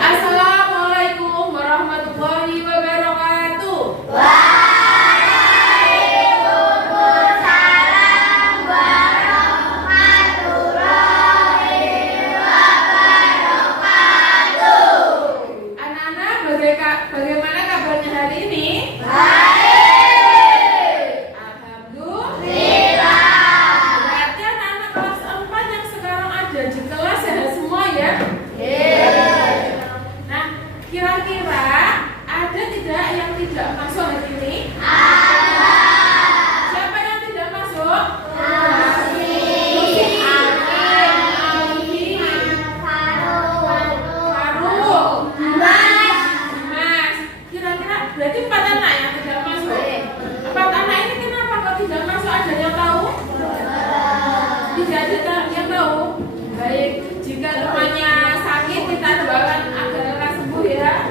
Assalamualaikum warahmatullahi wabarakatuh. Waalaikumsalam warahmatullahi wabarakatuh. Anak-anak, bagaimana kabarnya hari ini? Baik. Alhamdulillah. Berarti anak-anak kelas 4 yang sekarang ada di kelas sehat semua ya? Nah, kira-kira ada tidak yang tidak masuk hari ini? Siapa yang tidak masuk? Faruk, Mas. Kira-kira berarti 4 anak yang tidak masuk. 4 anak ini kenapa kok tidak masuk? Ada yang tahu? Tidak ada yang tahu. Baik, jika temannya sakit kita doakan agar lekas sembuh ya.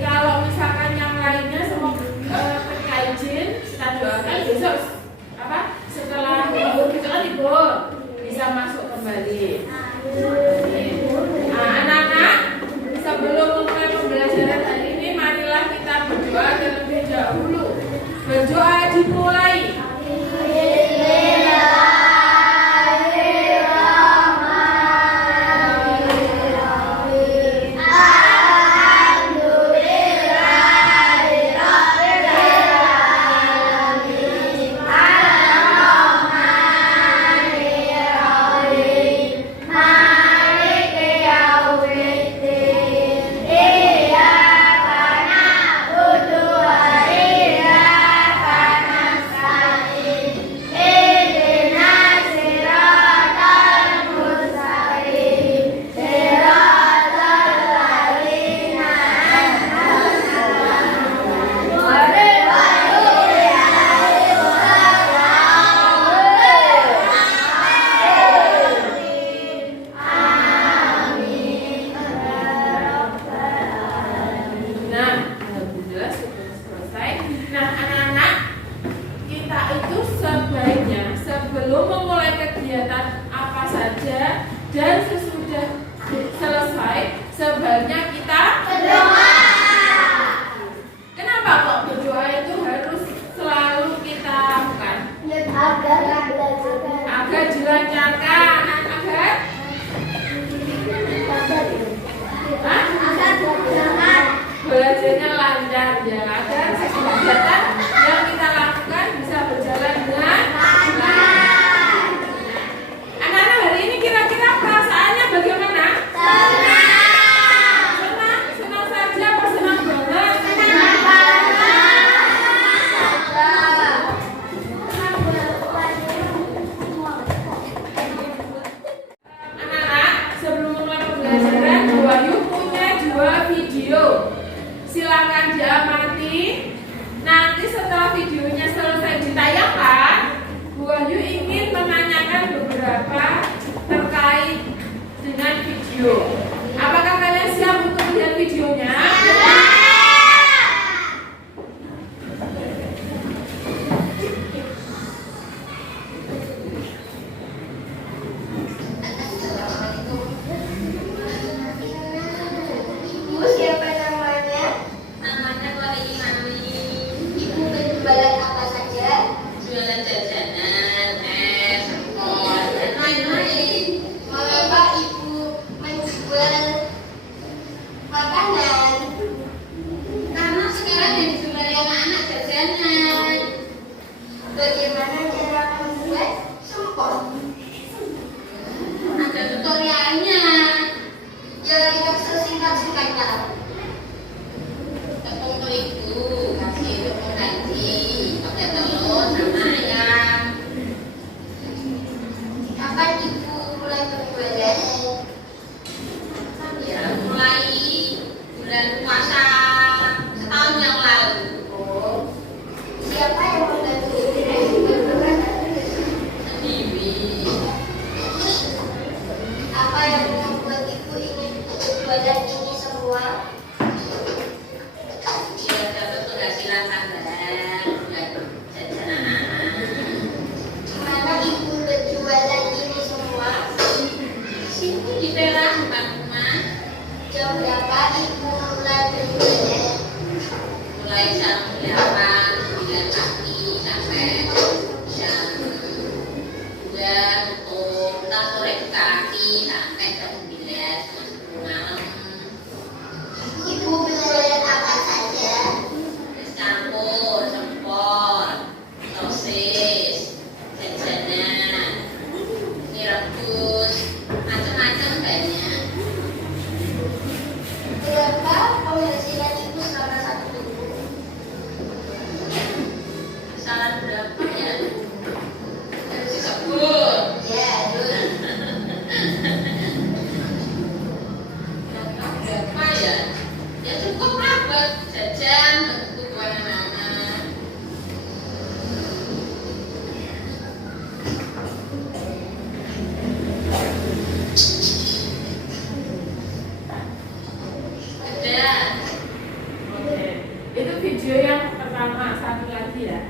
Kalau misalkan yang lainnya semoga ketika izin kita doakan besok setelah libur kita kan libur bisa masuk kembali. Nah, anak-anak, sebelum memulai pembelajaran hari ini marilah kita berdoa terlebih dahulu. Berdoa dimulai. Nah, anak-anak, kita itu sebaiknya sebelum memulai kegiatan apa saja dan sesudah selesai, sebaiknya kita berdoa. Kenapa kok berdoa itu harus selalu kita lakukan? Agar dilancarkan, belajarnya lancar ya, agar kegiatan yang kita lakukan bisa berjalan dengan lancar. Anak-anak, hari ini kira-kira perasaannya bagaimana? Senang saja apa senang banget? Anak-anak, sebelum mulai pembelajaran, Bu Wahyu punya 2 video. Silakan diamati. Nanti setelah videonya selesai ditayangkan, Bu Wahyu ingin menanyakan beberapa terkait dengan video. Apakah kalian siap untuk melihat videonya? Siapa namanya? Namanya Klari Mami. Ibu berjualan apa saja? Jualan jajanan, es, kol, dan lain-lain. Mengapa ibu menjual ditafsirkannya. Tepung terigu, kasih tepung kanji, pakai telur sama ayam. Kapan ibu mulai berjualan? Ya, mulai bulan puasa setahun yang lalu. Oh. Siapa yang membantu ibu berjualan? Sendiri. Apa yang membuat ibu ingin berjualan ini semua? Biar dapat penghasilan tambahan buat jajan anak-anak. Gimana ibu berjualan ini semua? Sini di teras depan rumah. Jam berapa ibu mulai berjualan? Mulai jam 8, 9 pagi sampai jam 2 tutup. Ntar sore buka lagi sampai jam 9 malam. Ibu berjualan apa saja? Es campur, sempol, sosis, jajanan, mie rebus, macam-macam banyak. Berapa penghasilan ibu selama 1 minggu? Salah berapa ya? Harus disebut. Ya, dulu. Berapa ya? Ya cukup lah buat jajan, buat kebutuhan anak-anak. Ada. Oke. Itu video yang pertama, satu lagi ya.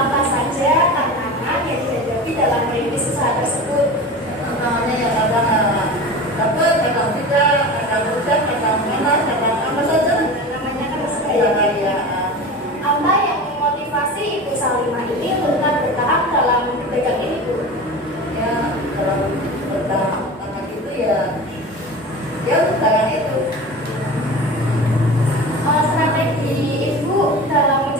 Apa saja tantangan yang dihadapi dalam merintis usaha tersebut? Tantangannya ya kadang dapat, kadang tidak, kadang hujan, kadang panas, kadang apa saja. Namanya kan Ya, sebagai ya. apa yang memotivasi Ibu Salimah ini untuk bertahan dalam berdagang ini, Bu? Ya, kalau bertahan itu ya bertahan itu. Strategi Ibu dalam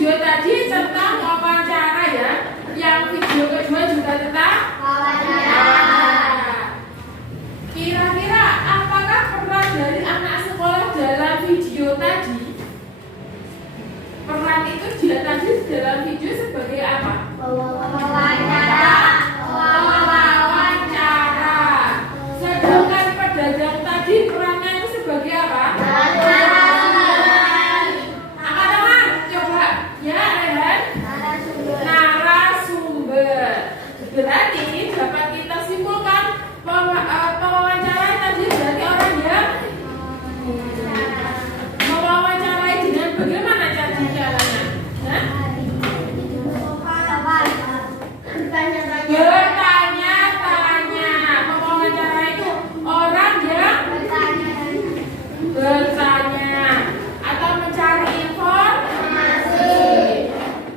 video tadi tentang wawancara ya. Yang video kedua juga tentang wawancara. Kira-kira apakah peran dari anak sekolah dalam video tadi? Peran itu dia tadi dalam video sebagai apa? Wawancara. Sedangkan pedagang tadi perannya itu sebagai apa? Angkat tangan, coba. Ya, Rehan. Narasumber. Berarti dapat kita simpulkan pewawancara tadi berarti orang yang mewawancarai dengan bagaimana caranya? Bertanya-tanya. Mewawancara itu orang yang bertanya atau mencari informasi.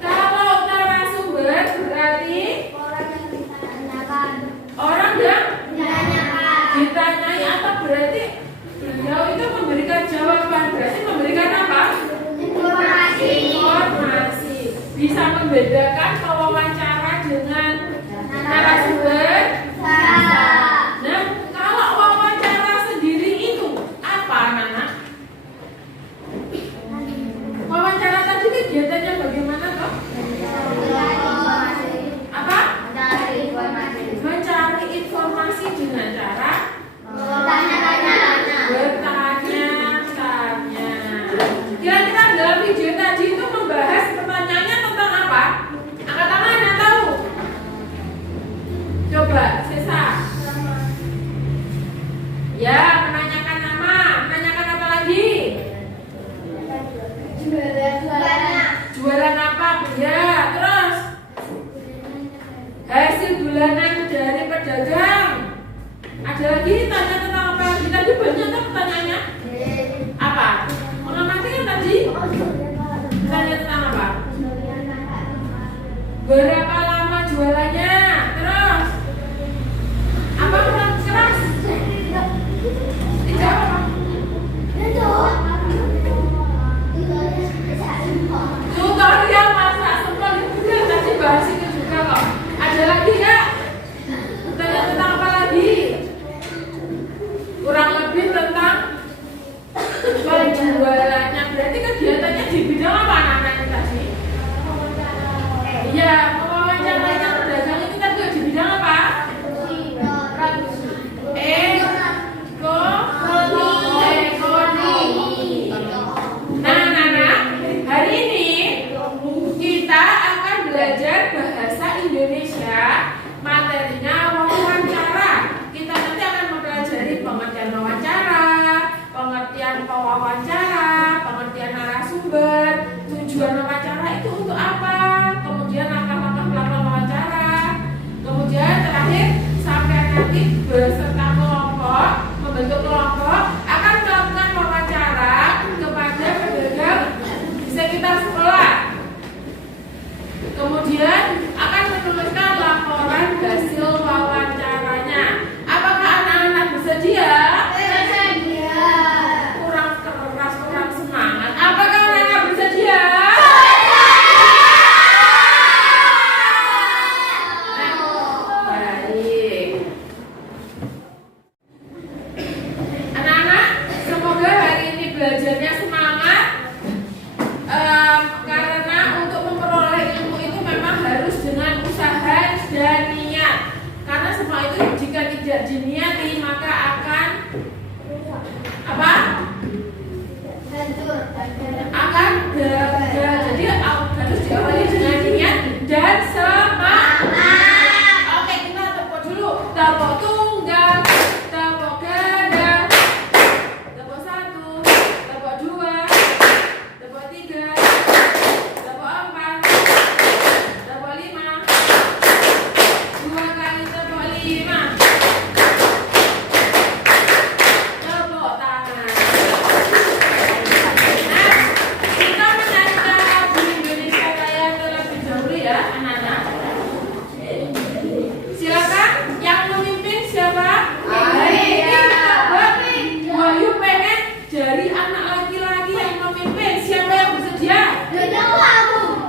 Kalau narasumber berarti orang yang ditanyai atau berarti beliau itu memberikan jawaban. Berarti memberikan apa? Informasi. Bisa membedakan pewawancara dengan narasumber? Nah, kalau wawancara sendiri itu apa, anak-anak? Wawancara tadi kegiatannya bagaimana toh? Apa? Mencari informasi dengan cara bertanya-tanya. Kira-kira dalam video tadi itu membahas pertanyaannya tentang apa? Angkat tangan yang tahu. Coba, Sesa. Ya, menanyakan nama. Menanyakan apa lagi? Jualan apa? Ya, terus hasil bulanan dari pedagang. Ada lagi tanya tentang apa? Tadi banyak kan pertanyaannya? Apa? Mengamati kan tadi? Tanya tentang apa? Berapa lama jualannya? Terus apa kurang keras? Tidak apa? Tutorial masak sempol itu tadi bahas itu juga kok. Ada lagi nggak? Tanya tentang apa lagi? Kurang lebih tentang penjualannya. Berarti kegiatannya di bidang apa anak-anak ini tadi? Iya, mewawancarainya pedagang itu tadi di bidang apa? Ekonomi. Nah, anak-anak, hari ini kita akan belajar bahasa Indonesia. Materinya wawancara. Kita nanti akan mempelajari pengertian wawancara, pengertian pewawancara, pengertian narasumber, tujuan wawancara itu untuk apa, kemudian langkah-langkah melakukan wawancara, kemudian terakhir sampai nanti beserta kelompok, membentuk kelompok akan melakukan wawancara kepada pedagang di sekitar sekolah. Kemudian akan menuliskan laporan hasil wawancaranya. Apakah anak-anak bersedia? Kurang keras, kurang semangat. Apakah anak-anak bersedia? Baik. Anak-anak, semoga hari ini belajarnya semangat. Karena untuk memperoleh ilmu itu memang harus dengan usaha dan niat. Karena semua itu jika tidak diniati maka akan apa? Akan gagal. Jadi harus diawali dengan niat dan semangat. Oke, kita tepuk dulu. Tepuk tunggal, tepuk ganda, tepuk 1, tepuk 2, tepuk 3, tepuk 4, tepuk 5, 2 kali tepuk 5. Tepuk tangan. Nah, kita menyanyi lagu Indonesia Raya terlebih dahulu ya, anak-anak. Silakan yang memimpin siapa? Wahyu pengen dari anak laki-laki yang memimpin. Siapa yang bersedia? Aku.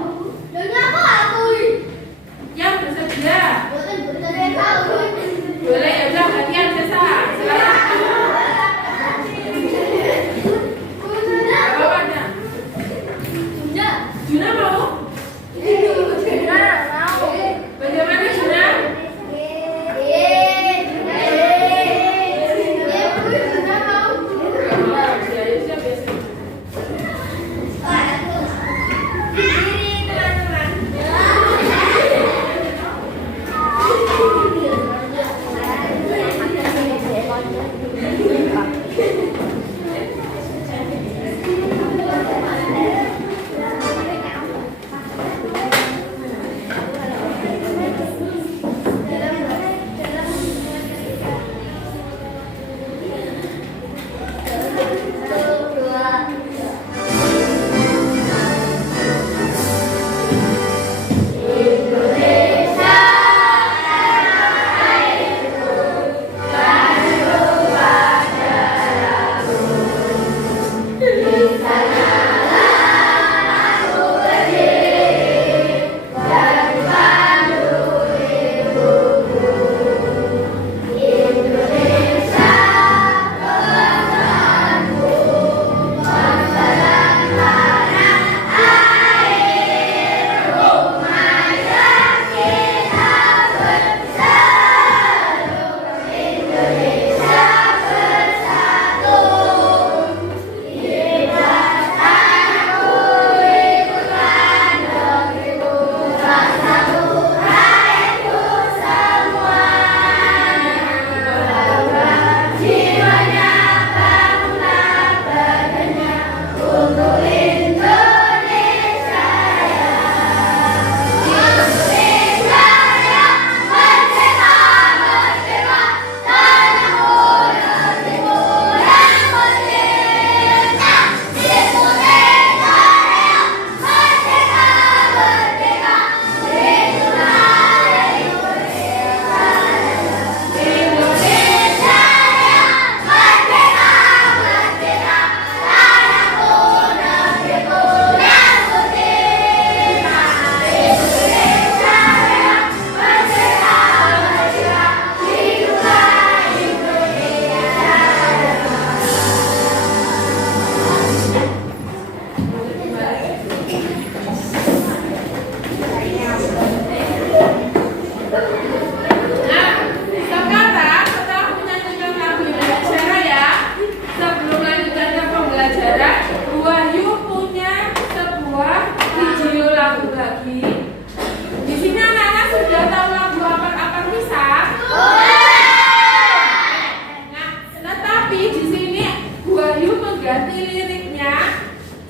diganti liriknya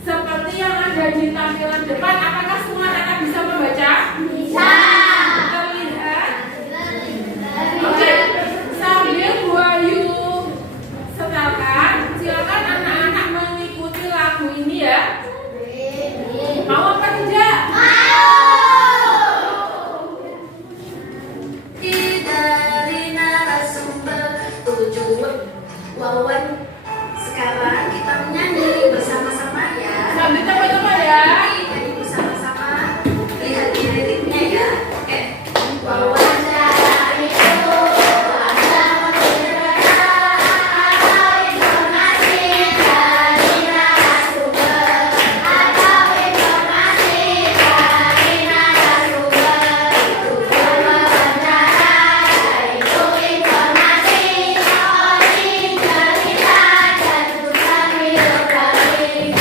seperti yang ada di tampilan depan. Apakah semua anak bisa membaca? Bisa. Terlihat? Oke. Sambil Bu Ayu setelkan, silakan anak-anak mengikuti lagu ini ya. Mau apa tidak? Dari narasumber tujuan wawan. Sekarang kita menyanyi bersama-sama ya. Sambil cepat-cepat ya. Nyanyi bersama-sama. Lihat di liriknya ya. Wawancara itu adalah atau informasi dari narasumber atau informasi dari narasumber. Wawancara itu informasi soal cerita dan bukan biografi.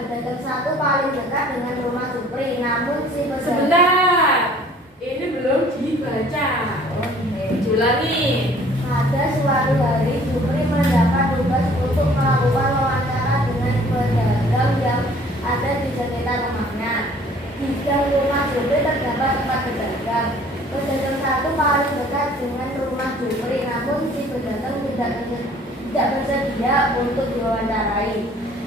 Pedagang satu paling dekat dengan rumah Supri, namun si pedagang Sebentar, ini belum dibaca. Ulangi. Pada suatu hari Supri mendapat tugas untuk melakukan wawancara dengan pedagang yang ada di sekitar rumahnya. Di gang rumah Supri terdapat 4 pedagang. Pedagang satu paling dekat dengan rumah Supri, namun si pedagang tidak bersedia untuk diwawancarai.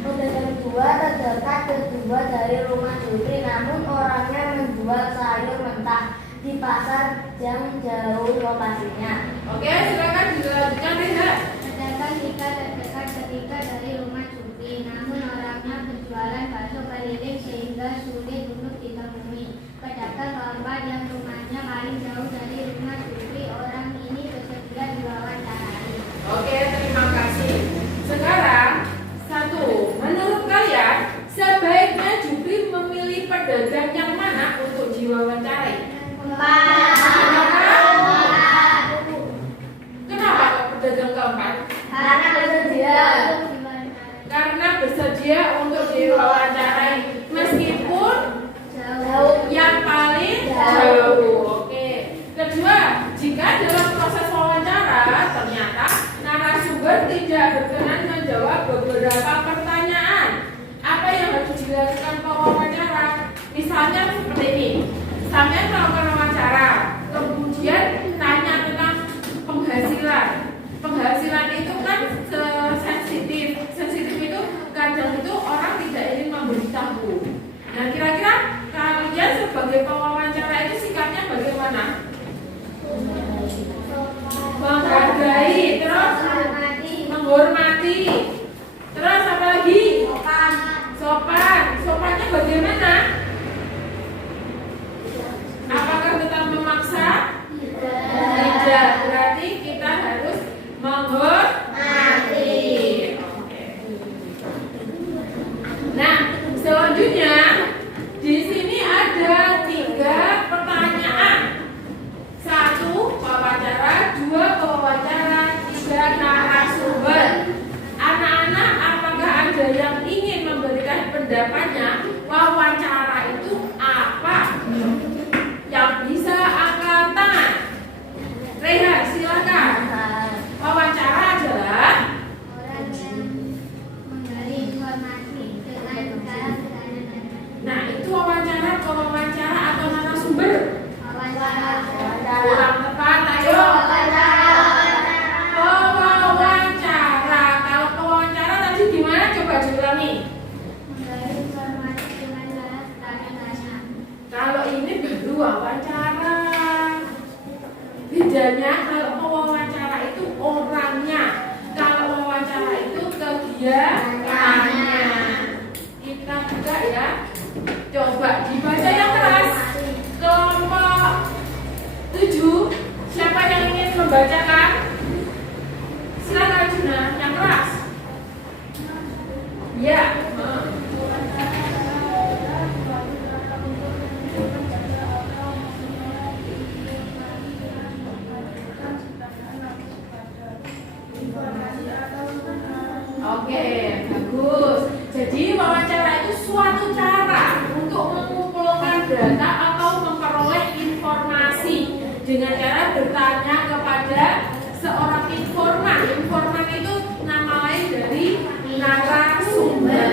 Pedagang dua terdekat kedua dari rumah Supri, namun orangnya menjual sayur mentah di pasar yang jauh lokasinya. Oke, silakan dilanjutkan Reza. Pedagang tiga terdekat ketiga dari rumah Supri, namun orangnya berjualan bakso keliling sehingga sulit untuk ditemui. Pedagang keempat yang rumahnya paling jauh dari rumah Supri, orang ini bersedia diwawancarai. Oke, terima kasih. Sekarang satu, menurut kalian sebaiknya Jupri memilih pedagang yang mana untuk diwawancarai? Kenapa kok pedagang keempat? Karena bersedia. Karena bersedia untuk diwawancarai meskipun Jauh. yang paling jauh. Oke. Kedua, jika dalam proses wawancara ternyata narasumber tidak berkenan menjawab beberapa pertanyaan, apa yang harus dilakukan pewawancara? Misalnya seperti ini, sampai melakukan wawancara, kemudian tanya tentang penghasilan. Penghasilan itu kan sensitif itu kadang itu orang tidak ingin memberitahu. Nah, kira-kira kalian sebagai pewawancara itu sikapnya bagaimana? Menghargai, terus menghormati, terus apa lagi? Sopannya bagaimana? Apakah tetap memaksa? Tidak, berarti kita harus menghormati. Oke. Nah, selanjutnya di sini ada 3 pertanyaan. 1 wawancara, 2 pewawancara. kegiatannya. Kita buka ya. Coba dibaca yang keras. Kelompok 7. Siapa yang ingin membacakan? Silakan Juna, yang keras. Ya. Oke, bagus. Jadi wawancara itu suatu cara untuk mengumpulkan data atau memperoleh informasi dengan cara bertanya kepada seorang informan. Informan itu nama lain dari narasumber.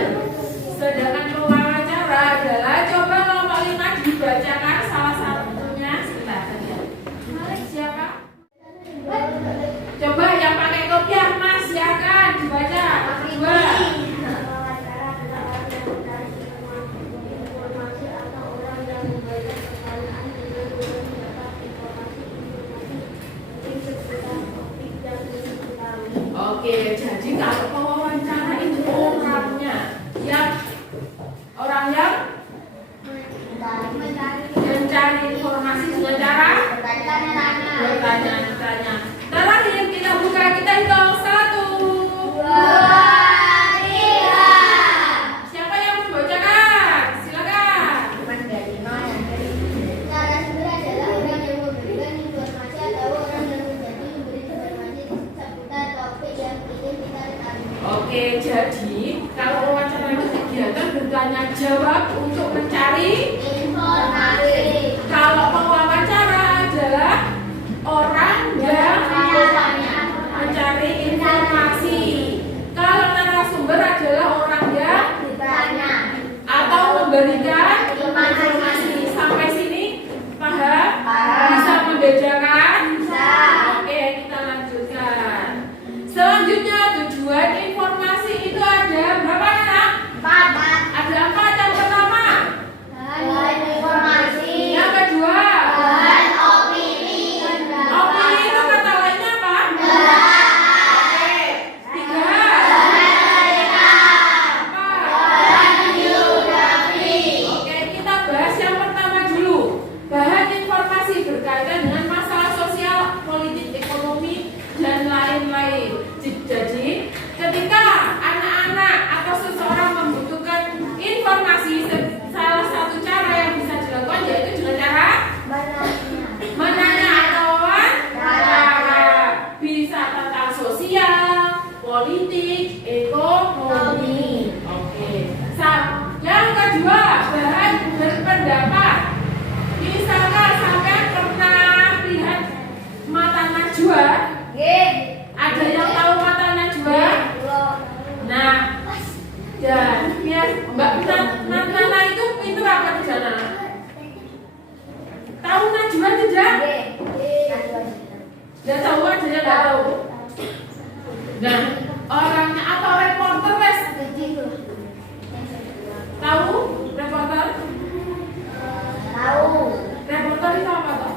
Sedangkan pewawancara adalah, coba kelompok 5 dibacakan salah satunya. Sebentar saja. Siapa? Coba yang pakai kopiah, Mas, silakan dibaca. Dua. Oke, jadi kalau pewawancara itu orang yang mencari informasi dengan cara bertanya-tanya. Terakhir kita buka, kita hitung 1, 2, 3. Siapa yang membacakan? Silakan. Narasumber adalah orang yang memberikan informasi atau orang yang menjadi memberi informasi seputar topik yang ingin kita ketahui. Oke, jadi kalau wawancara itu kegiatan bertanya jawab untuk mencari Informasi. Kalau pewawancara adalah orang yang mencari informasi. Kalau narasumber adalah orang yang Ditanya. atau memberikan Informasi. Sampai sini paham? Paham. Bisa membedakan? Bisa. Oke, kita lanjutkan. Selanjutnya tujuan informasi itu ada berapa anak? 4. Ada 4. Yang pertama, Bahan informasi. yang kedua, Bahan opini. opini itu kata lainnya apa? Oke, 3. Bahan biografi. Oke, kita bahas yang pertama dulu. Bahan informasi berkaitan dengan masalah sosial, politik, ekonomi, dan lain-lain. Jadi, ketika anak-anak atau seseorang membutuhkan informasi, salah satu cara yang bisa dilakukan yaitu dengan cara menanya atau wawancara. Bisa tentang sosial, politik, ekonomi. Oke. Yang kedua, bahan berpendapat. Misalkan sampai pernah lihat mata najwa. Ada yang tahu mata najwa? Nah, dan biar Mbak Nana itu pintar apa di sana? Tahu najwa tidak? Tidak tahu, ada yang nggak tahu. Nah, orangnya atau reporter wes tahu reporter? Reporter itu apa toh?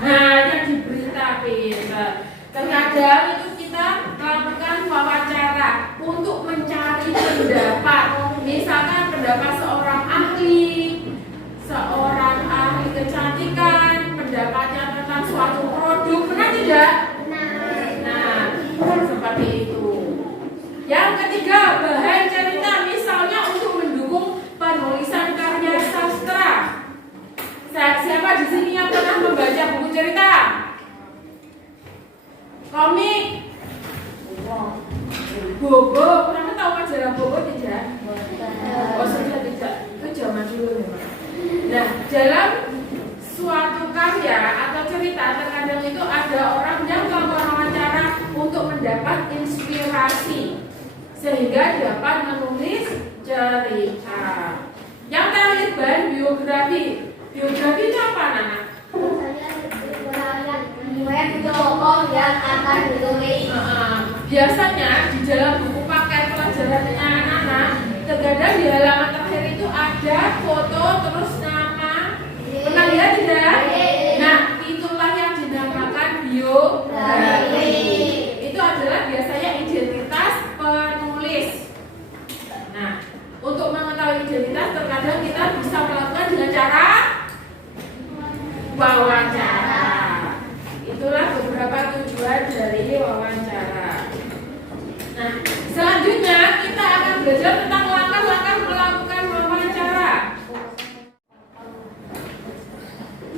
Nah, yang di berita pintar. Terkadang itu kita melakukan wawancara untuk mencari pendapat. Misalkan pendapat seorang ahli kecantikan, pendapatnya tentang suatu produk, benar tidak? Nah, seperti itu. Yang ketiga, bahan cerita, misalnya untuk mendukung penulisan karya sastra. Siapa di sini yang pernah membaca buku cerita? Komik? Bobo, pernah tahu majalah Bobo tidak? Oh, sudah tidak. Itu zaman dulu memang. Nah, dalam suatu karya atau cerita terkadang itu ada orang yang melakukan wawancara untuk mendapat inspirasi sehingga dapat menulis cerita. Yang terakhir, bahan biografi. Biografi itu apa, Nana? Tokoh yang akan ditulis. Biasanya di dalam buku paket pelajarannya anak-anak, terkadang di halaman terakhir itu ada foto terus nama. Pernah lihat tidak? Nah, itulah yang dinamakan biografi. Itu adalah biasanya identitas wawancara. Itulah beberapa tujuan dari wawancara. Nah, selanjutnya kita akan belajar tentang langkah-langkah melakukan wawancara.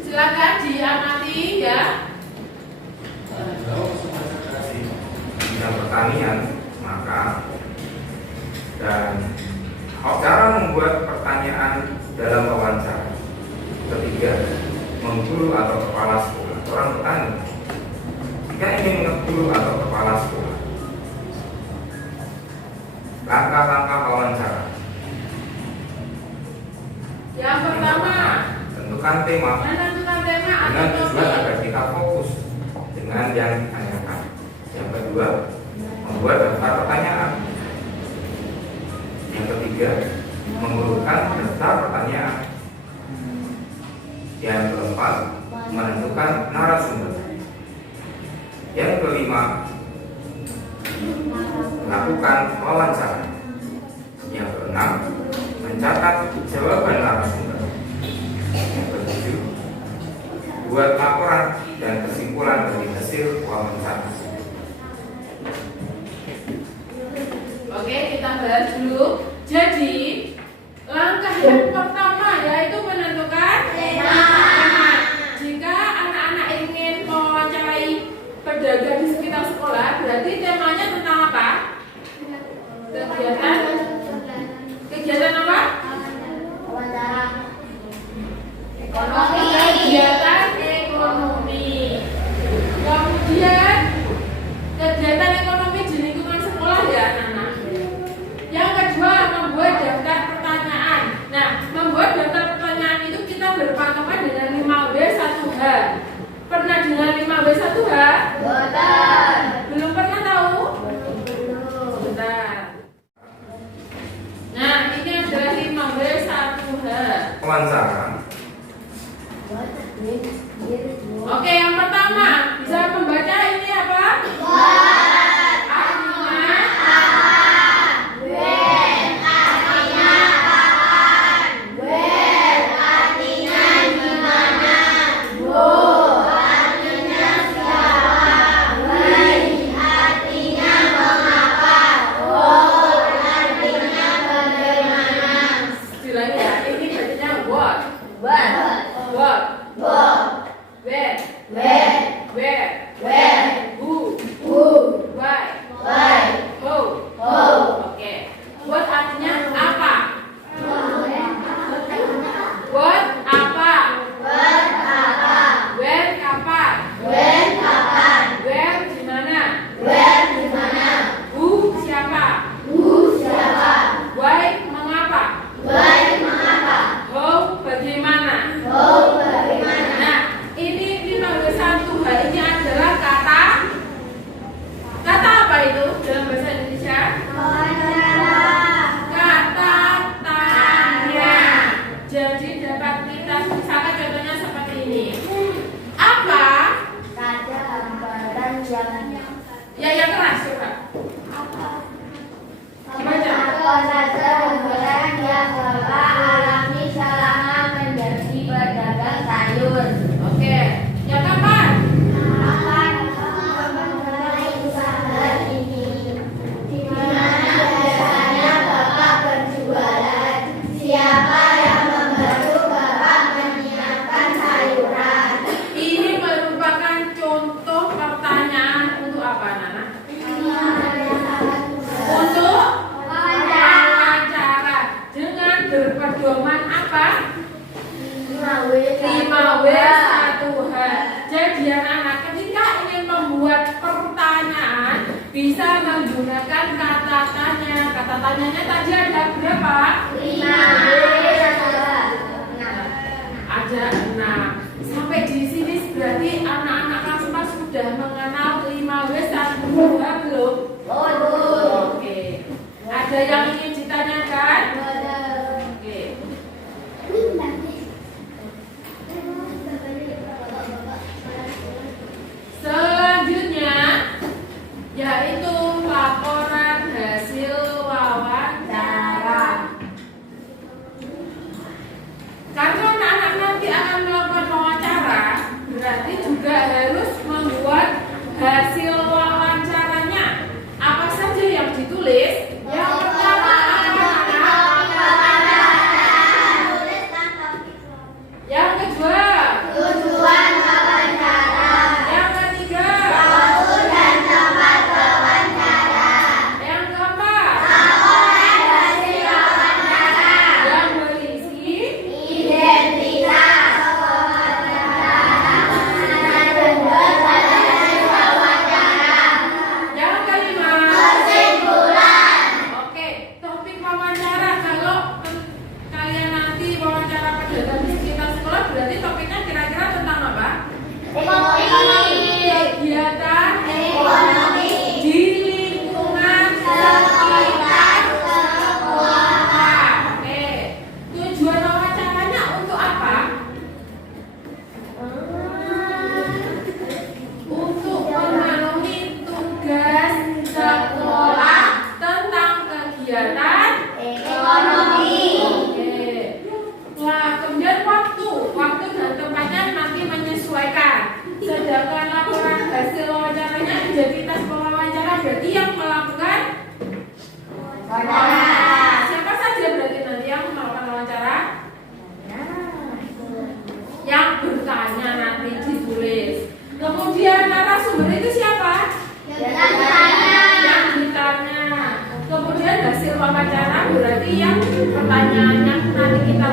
Silakan diamati ya. Bidang pertanian, maka dan cara membuat pertanyaan dalam wawancara. Ketiga, mengguru atau kepala sekolah. Orang petani jika ingin mengguru atau kepala sekolah. Langkah-langkah wawancara. Yang pertama, Tentukan tema menentukan tema dengan atau tujuan topik. agar kita fokus dengan yang ditanyakan. Yang kedua, membuat daftar pertanyaan. Yang ketiga, mengurutkan daftar pertanyaan. Yang keempat, menentukan narasumber. Yang kelima, melakukan wawancara. Yang keenam, mencatat jawaban narasumber. Yang ketujuh, buat laporan dan kesimpulan dari hasil wawancara. Oke, kita bahas dulu. Jadi, langkah yang pertama yaitu menentukan tema. Jika anak-anak ingin mewawancarai pedagang di sekitar sekolah, berarti temanya tentang apa? Kegiatan apa? Wawancara. Kegiatan ekonomi. Kemudian kegiatan ekonomi di lingkungan sekolah ya anak-anak. Yang kedua, membuat daftar pertanyaan. Nah, membuat daftar pertanyaan itu kita berpatokan dengan 5W1H. Pernah dengar 5W1H? Betul. Belum pernah tahu? Sebentar. Nah, ini adalah 5W1H. Wawancara. Oke, yang pertama bisa membaca ini apa? Artinya bilangnya ya, ini bacanya what? What? Where? Who? Why? How? Oke. What artinya apa? What apa? When kapan? Where di mana? Who siapa? Why mengapa? How bagaimana? Nah, ini 5W1H ini adalah kata apa itu dalam bahasa Indonesia? Kata tanya. Jadi dapat kita misalkan contohnya seperti ini. Apa? Ada gambaran yang Ya keras coba. Dibaca. apa saja gambaran yang Bapak alami selama menjadi pedagang sayur. Oke. Ya kapan? Kapan memulai usaha ini? Di mana biasanya Bapak berjualan? Siapa yang membantu Bapak menyiapkan sayuran? Ini merupakan contoh pertanyaan untuk apa, Nana? Untuk wawancara dengan berpedoman apa? 5W1H. Jadi anak-anak ketika ingin membuat pertanyaan bisa menggunakan kata tanya. Kata tanyanya tadi ada berapa? 5W1H. Ada 6. Sampai di sini berarti anak-anak kelas 4 sudah mengenal 5W1H belum? Oke. Ada yang ingin ditanyakan? Oke. Selanjutnya yaitu laporan hasil wawancara. Karena anak-anak nanti akan melakukan wawancara,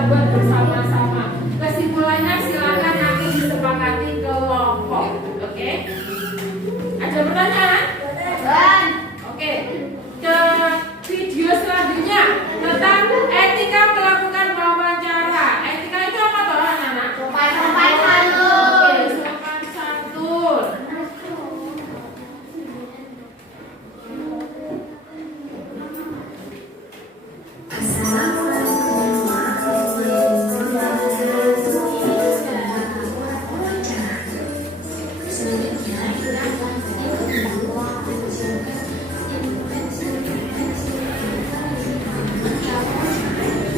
buat bersama-sama. Kesimpulannya silakan nanti disepakati kelompok. Oke? Ada pertanyaan? Oke. Ke video selanjutnya tentang etika melakukan wawancara. Etika itu apa toh anak-anak? Oke, sopan santun.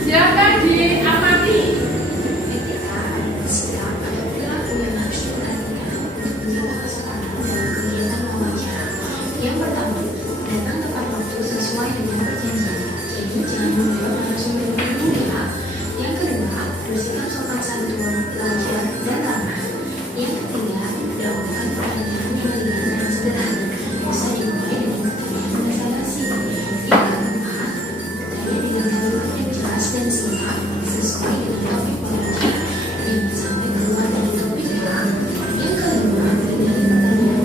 Silakan diamati. Yang pertama, datang tepat waktu sesuai dengan perjanjian. Jadi jangan menjawab narasumber yang pihak. Yang kedua, bersikap sopan santun, wajar, dan ramah. Yang ketiga, melakukan pertanyaan yang ringan dan sederhana. Bisa dimulai dengan pertanyaan basa-basi. Yang keempat, bertanya dengan kalimat yang jelas dan singkat sesuai dengan topik pembelajaran. Jangan sampai keluar dari topik ya. Yang kelima, hindari pertanyaan yang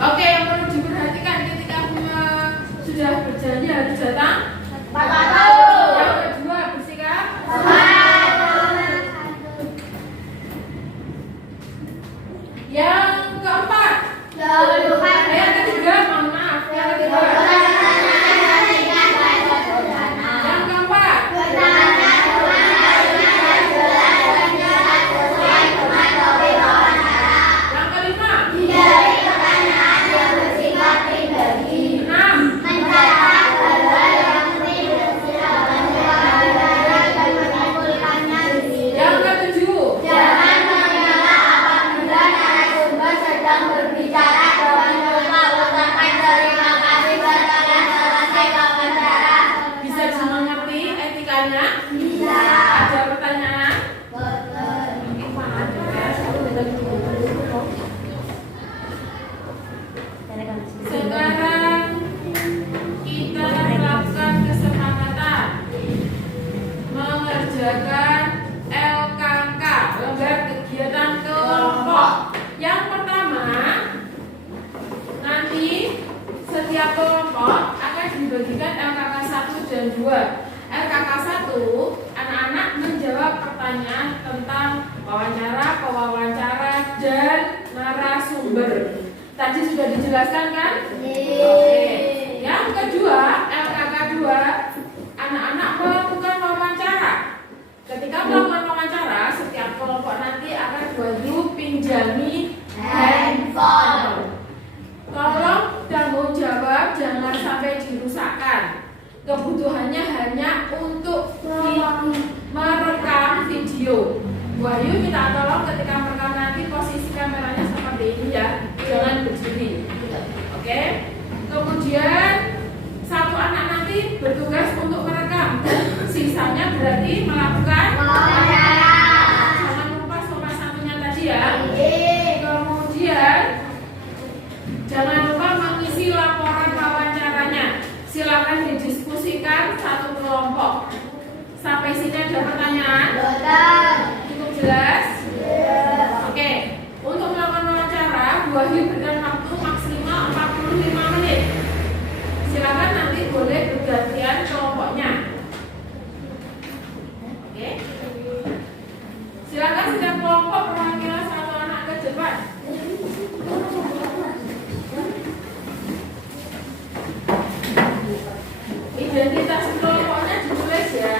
Oke, yang perlu diperhatikan ketika sudah berjanji harus datang. Yang kedua bersikap. Yang keempat. Yang ketiga, mohon maaf. Yang ketiga. Yang keempat. Yang kelima. Enam. Yang ketujuh. Bisa dimengerti etikanya? Ada pertanyaan? Sekarang kita melakukan kesepakatan mengerjakan LKK, lembar kegiatan kelompok. Yang pertama, nanti setiap kelompok akan dibagikan LKK 1 dan 2. LKK 1, anak-anak menjawab pertanyaan tentang wawancara, pewawancara, dan narasumber. Tadi sudah dijelaskan kan? Oke. Yang kedua, LKK 2, anak-anak melakukan wawancara. Ketika melakukan wawancara, setiap kelompok nanti akan 2 grup pinjami handphone. Tolong tanggung jawab jangan sampai dirusakkan. Kebutuhannya hanya untuk merekam video. Wahyu minta tolong ketika merekam nanti posisi kameranya seperti ini ya, jangan berdiri. Oke. Kemudian satu anak nanti bertugas untuk merekam, sisanya berarti melakukan wawancara. Jangan lupa sopan santunnya tadi ya. Kemudian jangan lupa mengisi laporan wawancaranya. Silakan didiskusikan satu kelompok. Sampai sini ada pertanyaan? Cukup jelas? Oke. Untuk melakukan wawancara, Wahyu berikan waktu maksimal 45 menit. Silakan nanti boleh bergantian kelompoknya. Oke. Silakan setiap kelompok perwakilan satu anak ke depan. Identitas kelompoknya ditulis ya.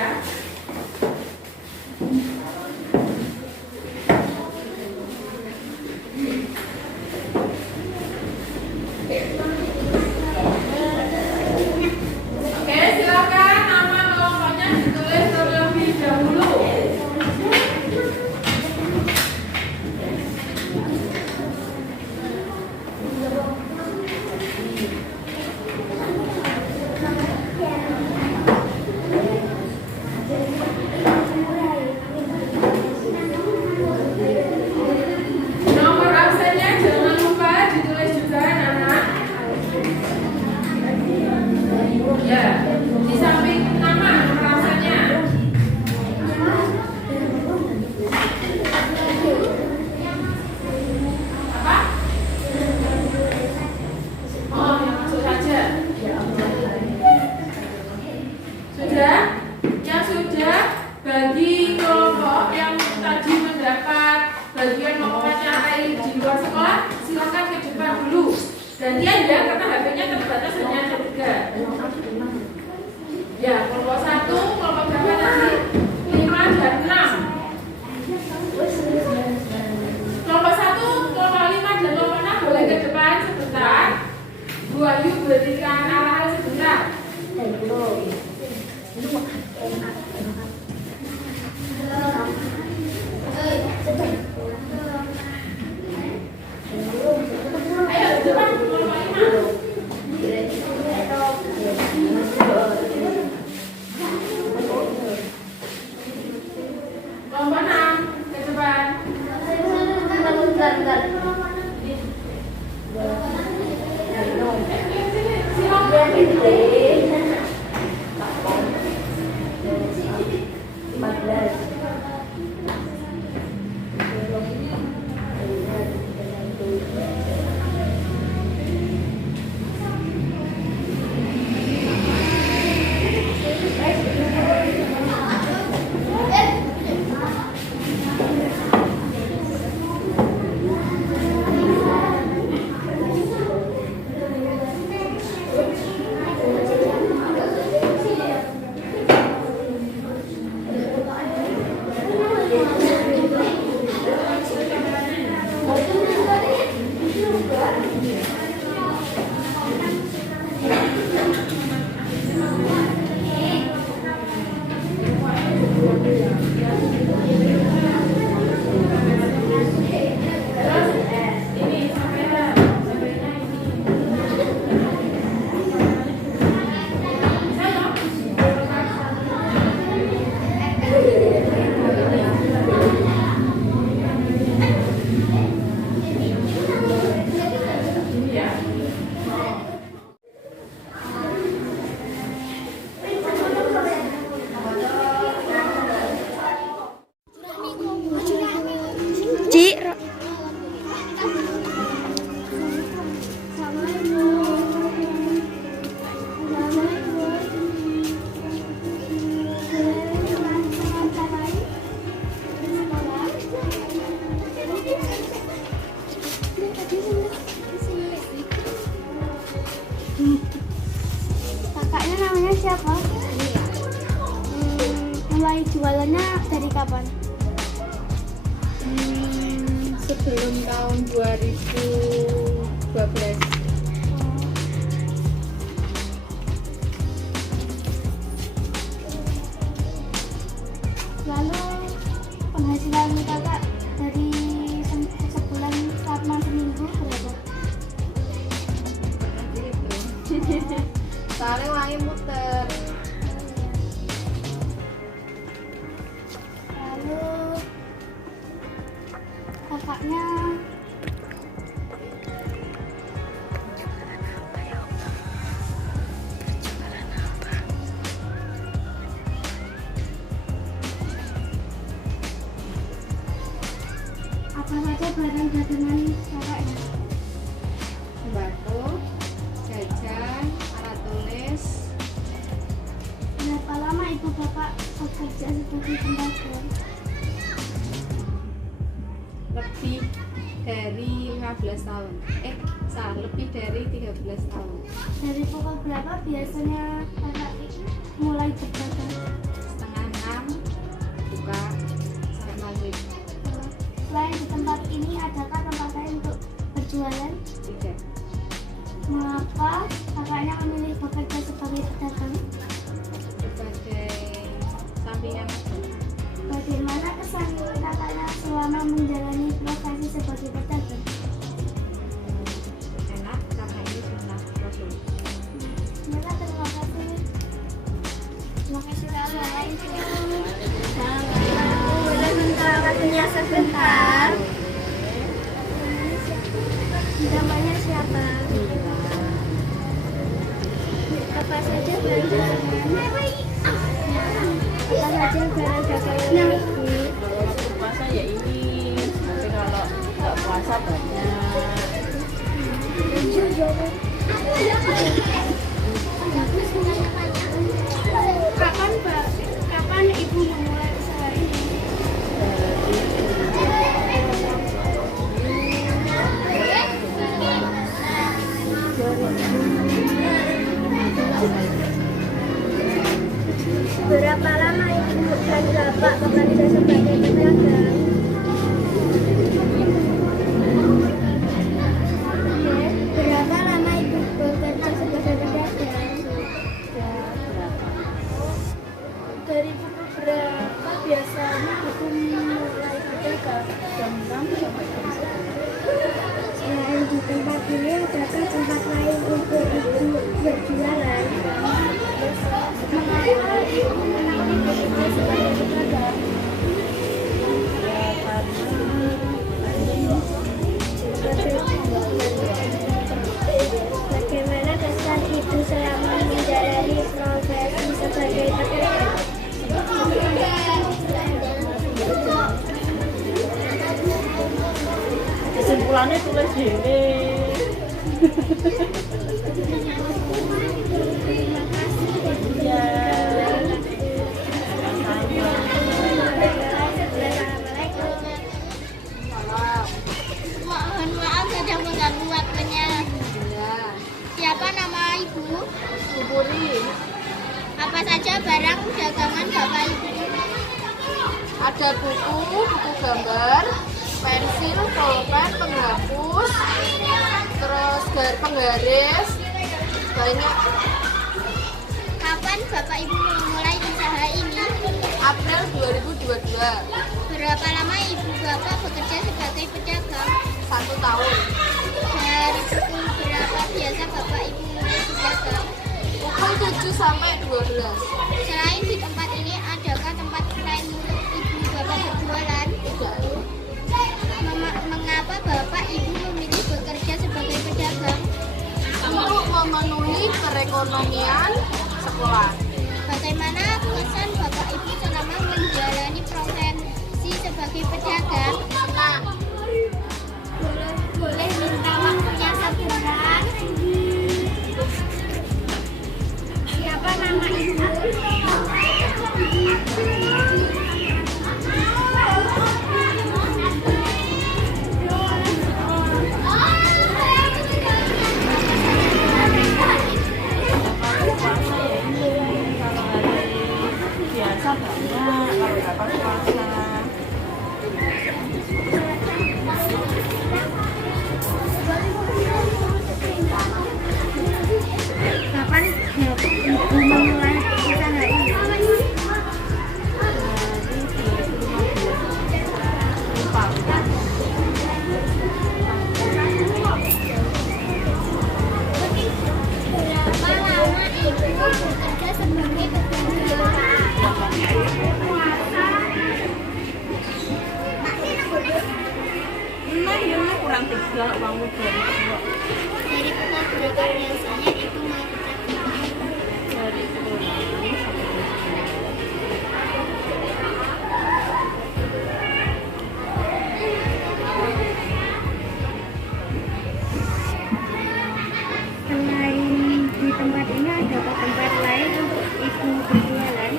Oke, silakan nama kelompoknya ditulis terlebih dahulu. gantian ya, karena HP-nya terbatas hanya ada 3. Ya, kelompok 1, kelompok berapa tadi? 5 dan 6. Kelompok 1, kelompok 5 dan kelompok 6 boleh ke depan sebentar. Bu Ayu berikan arahan sebentar. Ayo ke depan, kelompok 5. Kelompok 6 ke depan. Kakaknya namanya siapa? Mulai jualannya dari kapan? Sebelum tahun 2012. Lalu penghasilan kakak dari sebulan sama seminggu berapa? Soalnya uangnya muter. Lalu kakaknya apa saja barang dagangan kakaknya? Sembako, jajan, alat tulis. Berapa lama ibu bapak bekerja sebagai pembagian? Lebih dari 15 tahun. Lebih dari 13 tahun. Dari pukul berapa biasanya kakak mulai berdagang? Setengah 6 buka sampai maghrib. Selain di tempat ini, adakah tempat lain untuk berjualan? Tidak. Mengapa kakaknya memilih bekerja sebagai pedagang? Sebagai sampingan aja. Bagaimana kesan kakaknya selama menjalani profesi sebagai pedagang? Enak karena ini sunnah Rasul. Terima kasih. Terima kasih boleh minta waktunya sebentar. Namanya siapa? Apa saja barang dagangan? Apa saja barang dagangan? Kalau waktu puasa ya ini, tapi kalau nggak puasa banyak. Kapan ibu memulai usaha ini? Tulisannya tulis dhewe. Ya. Mohon maaf sudah mengganggu waktunya. Siapa nama ibu? Bu Puri. Apa saja barang dagangan bapak ibu? Ada buku gambar, pensil, pulpen, penghapus, terus penggaris, banyak. Kapan bapak ibu memulai usaha ini? April 2022, Berapa lama ibu bapak bekerja sebagai pedagang? 1 tahun. Dari pukul berapa biasa bapak ibu mulai berdagang? Pukul 7 sampai 12. Selain di tempat ini, adakah tempat lain ibu bapak berjualan? Tidak. Mengapa bapak ibu memilih bekerja sebagai pedagang? Untuk memenuhi perekonomian sekolah. Bagaimana kesan bapak ibu selama menjalani profesi sebagai pedagang? Boleh minta waktunya sebulan? Siapa nama ibu? Biasa banyak kalau dapat puasa. Kapan ibu memulai usaha ini? Berapa lama ibu bekerja sebagai pedagang? Nah, kurang 3 uangmu dari Dari pukul berapa biasanya ibu mau bekerja? dari pukul 6 sampai 12. Selain di tempat ini, adakah tempat lain untuk ibu berjualan?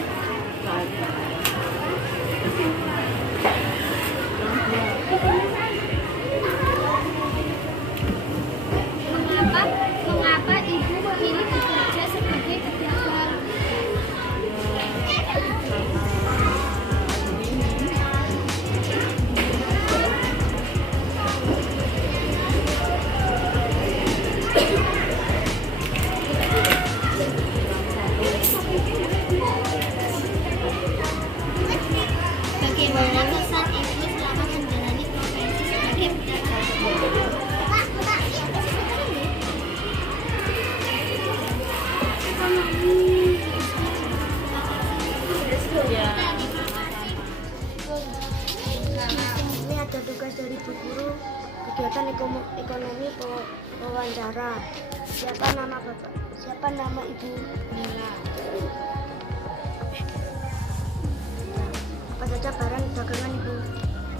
Mengapa ibu memilih bekerja sebagai pedagang? Bagaimana kesan ibu selama menjalani profesi sebagai pedagang? Ya. Ini ada tugas dari Bu Guru, kegiatan ekonomi wawancara. Siapa nama bapak? Siapa nama ibu? Nila. Apa saja barang dagangan ibu?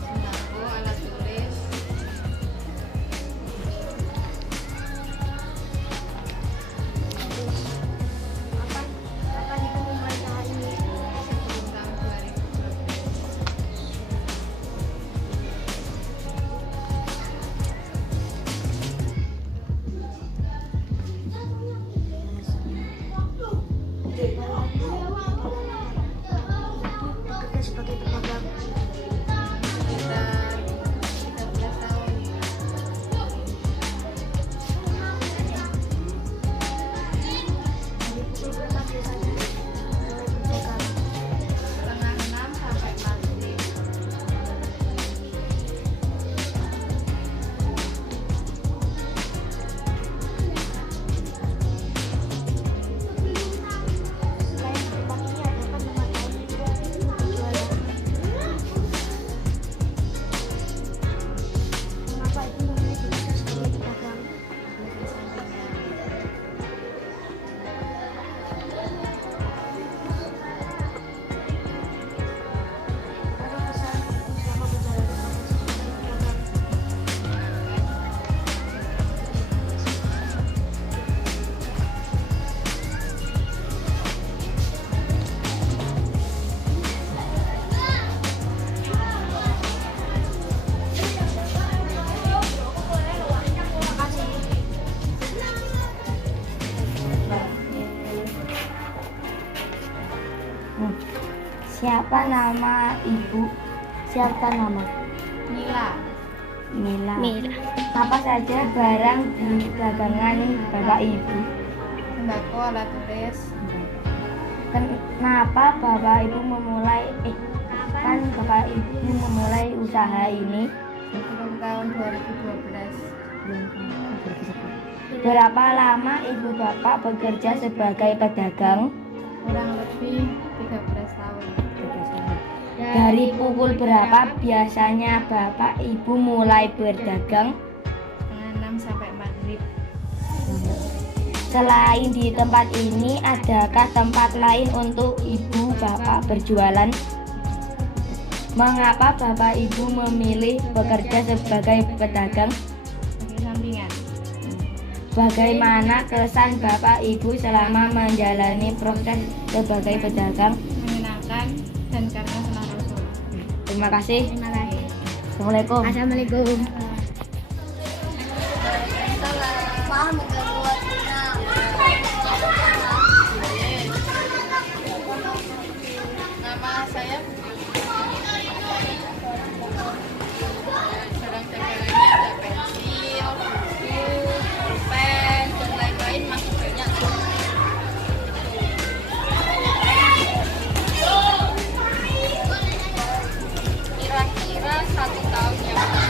Sembako, alat tulis. Kapan ibu memulai usaha ini? Tahun 2012. Bekerja sebagai pedagang. Siapa nama ibu? Siapa nama? Mila. Mila. Apa saja barang di dagangan bapak ibu? Sembako, alat tulis. Kenapa bapak ibu memulai usaha ini? Sebelum tahun 2012. Berapa lama ibu bapak bekerja sebagai pedagang? Kurang lebih 13 tahun. Dari pukul berapa biasanya bapak ibu mulai berdagang? Setengah 6 sampai maghrib. Selain di tempat ini, adakah tempat lain untuk ibu bapak berjualan? Mengapa bapak ibu memilih bekerja sebagai pedagang? Sebagai sampingan. Bagaimana kesan bapak ibu selama menjalani proses sebagai pedagang? Menyenangkan dan karena senang Rasul. Terima kasih. Assalamualaikum. Assalamualaikum. Nama saya barang dagangannya ada pensil, buku, pulpen, dan lain-lain masih banyak. Kira-kira 1 tahun yang lalu.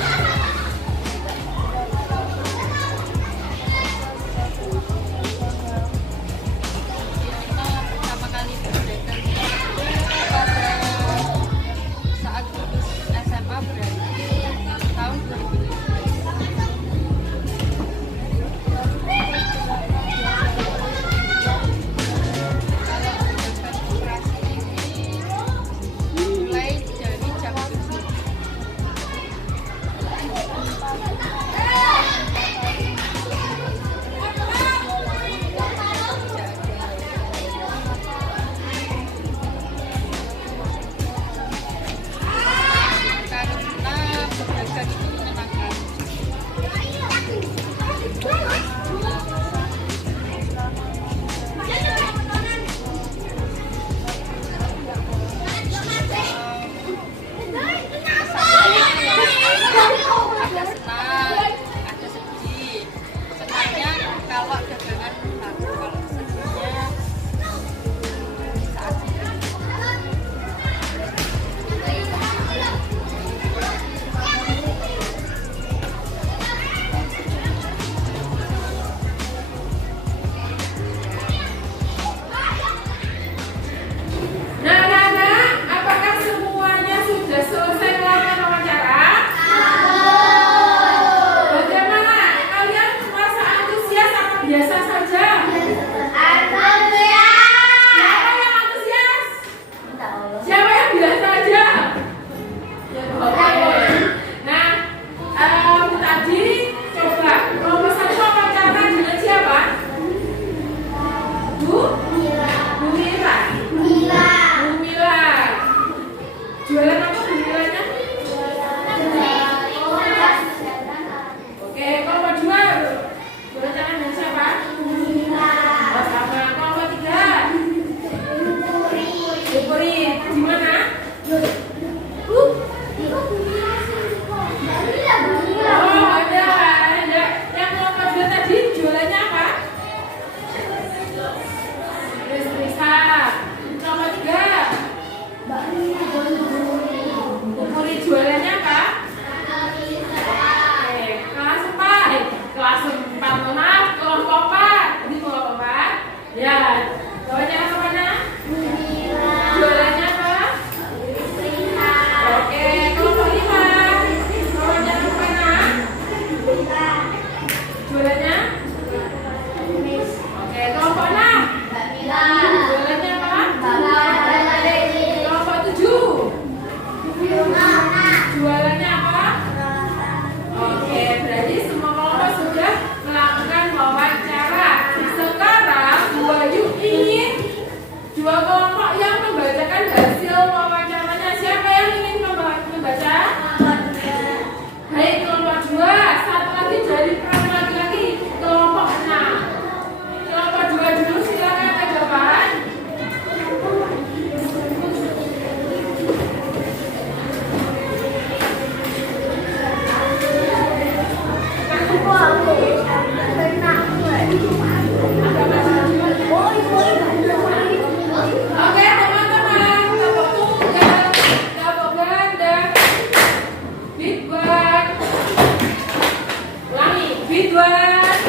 Ridwan.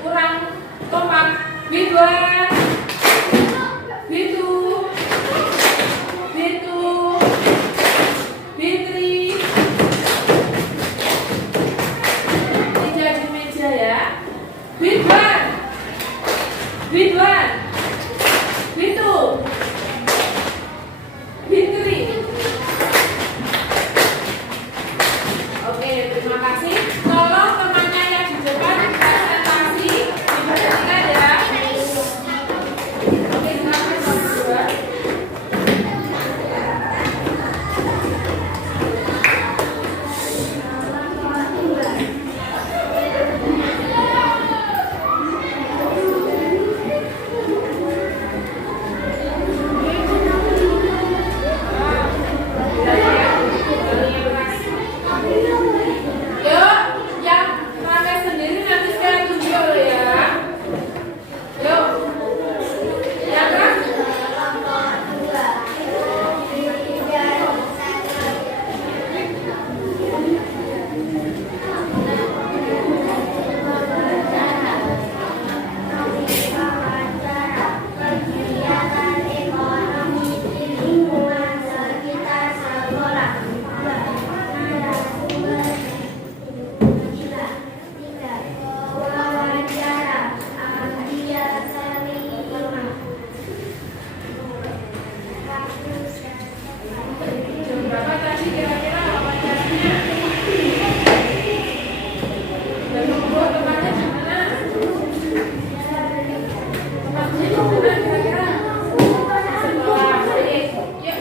Kurang kompak. Ridwan. Bitu. Bitu. Fitri. Tidak di meja ya. Ridwan. Ridwan. Bitu. Fitri. Oke, terima kasih. Tolong temannya yang di depan presentasi diperhatikan ya. Oke, silakan nomor 2. Yuk, yang pakai sendiri nanti saya tunjuk ya. Yuk, ya kan? Kegiatan ekonomi di lingkungan sekitar sekolah. Wawancara Ahmadiyya Salimah. Jam berapa tadi kira-kira wawancaranya? Dan nomor tempatnya di mana? Tempatnya di mana kira-kira? Sekolah. Baik. Yuk,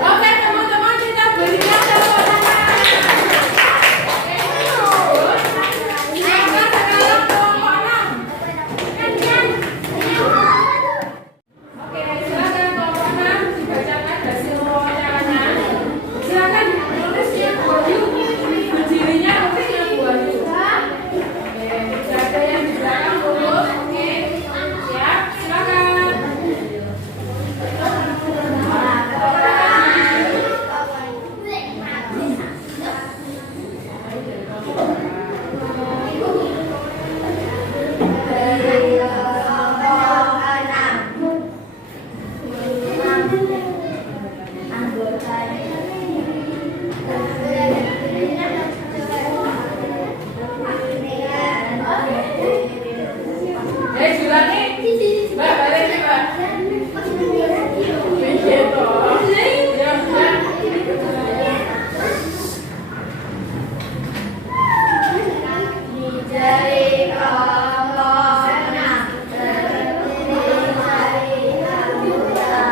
Oke teman-teman, kita berikan tepuk tangan. Silakan sekarang kelompok 6. Oke, silakan kelompok 6 dibacakan hasil wawancaranya. Silakan tulis yang baju, berdirinya tulis yang baju. Oke, tidak ada yang di belakang tulis. Oke, siap, silakan. Diulangi. Mbak, balik nih, Mbak. Begitu. Ya, Mbak. Dari kelompok 6 terdiri dari anggota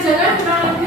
aja kan kurang